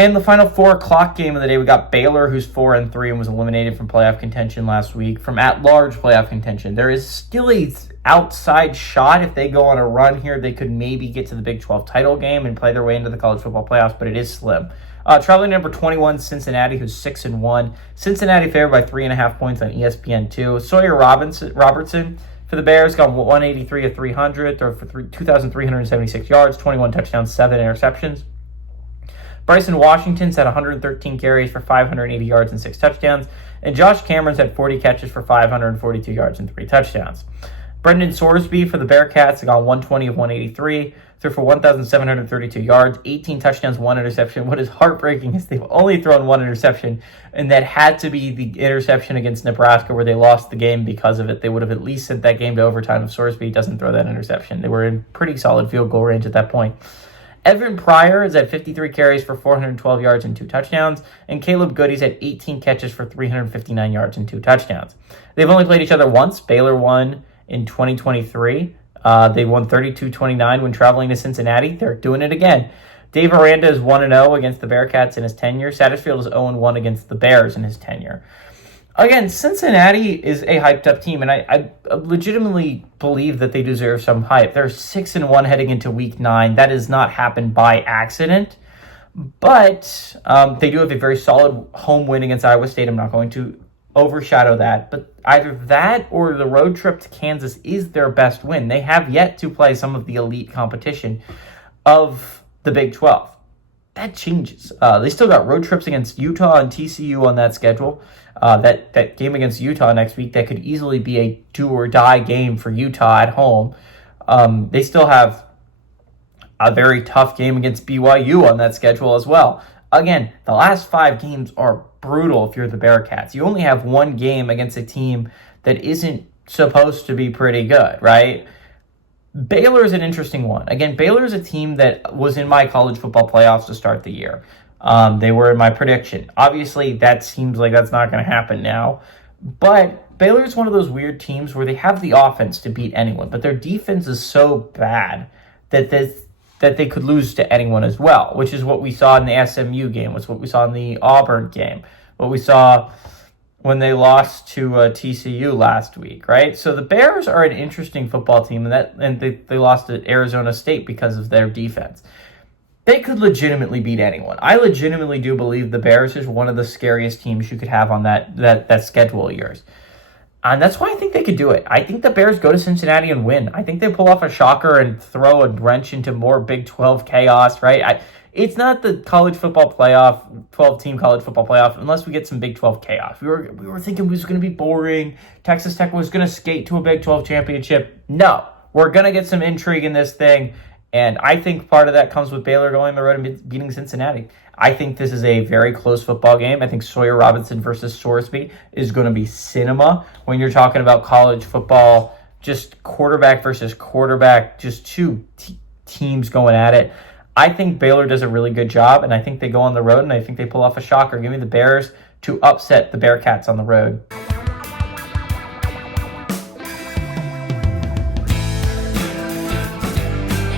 And the final 4 o'clock game of the day, we got Baylor, who's 4-3 and was eliminated from playoff contention last week, from at-large playoff contention. There is still a outside shot. If they go on a run here, they could maybe get to the Big 12 title game and play their way into the college football playoffs, but it is slim. Traveling number 21, Cincinnati, who's 6-1. Cincinnati favored by 3.5 points on ESPN2. Sawyer Robertson for the Bears got 183 of 300, throw for 2,376 yards, 21 touchdowns, 7 interceptions. Bryson Washington's had 113 carries for 580 yards and 6 touchdowns. And Josh Cameron's had 40 catches for 542 yards and 3 touchdowns. Brendan Sorsby for the Bearcats got 120 of 183, threw for 1,732 yards, 18 touchdowns, 1 interception. What is heartbreaking is they've only thrown 1 interception, and that had to be the interception against Nebraska where they lost the game because of it. They would have at least sent that game to overtime if Sorsby doesn't throw that interception. They were in pretty solid field goal range at that point. Evan Pryor is at 53 carries for 412 yards and 2 touchdowns, and Caleb Goody's at 18 catches for 359 yards and 2 touchdowns. They've only played each other once. Baylor won in 2023. They won 32-29 when traveling to Cincinnati. They're doing it again. Dave Aranda is 1-0 against the Bearcats in his tenure. Satterfield is 0-1 against the Bears in his tenure. Again, Cincinnati is a hyped-up team, and I legitimately believe that they deserve some hype. They're 6-1 heading into Week 9. That has not happened by accident, but they do have a very solid home win against Iowa State. I'm not going to overshadow that, but either that or the road trip to Kansas is their best win. They have yet to play some of the elite competition of the Big 12. That changes. They still got road trips against Utah and TCU on that schedule. That game against Utah next week, that could easily be a do-or-die game for Utah at home. They still have a very tough game against BYU on that schedule as well. Again, the last 5 games are brutal if you're the Bearcats. You only have 1 game against a team that isn't supposed to be pretty good, right? Baylor is an interesting one. Again, Baylor is a team that was in my college football playoffs to start the year. They were in my prediction. Obviously, that seems like that's not going to happen now. But Baylor is one of those weird teams where they have the offense to beat anyone, but their defense is so bad that they could lose to anyone as well, which is what we saw in the SMU game, was what we saw in the Auburn game, what we saw when they lost to TCU last week, right? So the Bears are an interesting football team, and they lost to Arizona State because of their defense. They could legitimately beat anyone. I legitimately do believe the Bears is one of the scariest teams you could have on that schedule of yours. And that's why I think they could do it. I think the Bears go to Cincinnati and win. I think they pull off a shocker and throw a wrench into more Big 12 chaos, right? It's not the college football playoff, 12-team college football playoff, unless we get some Big 12 chaos. We were thinking it was going to be boring. Texas Tech was going to skate to a Big 12 championship. No, we're going to get some intrigue in this thing. And I think part of that comes with Baylor going on the road and beating Cincinnati. I think this is a very close football game. I think Sawyer Robertson versus Sorsby is going to be cinema when you're talking about college football, just quarterback versus quarterback, just two teams going at it. I think Baylor does a really good job, and I think they go on the road, and I think they pull off a shocker. Give me the Bears to upset the Bearcats on the road.